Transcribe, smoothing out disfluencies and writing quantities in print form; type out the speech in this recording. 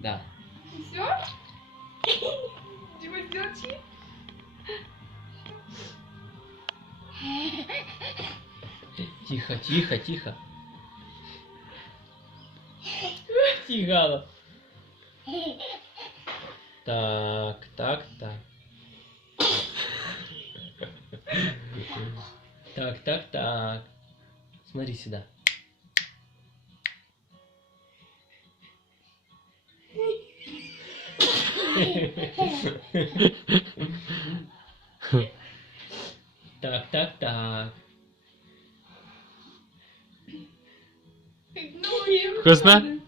Да. Все? Дима сделал чих? Тихо, тихо, тихо. Тихо. Так, так, так. Так, так, так. Смотри сюда. Так, так, так. Ну, Вкусно?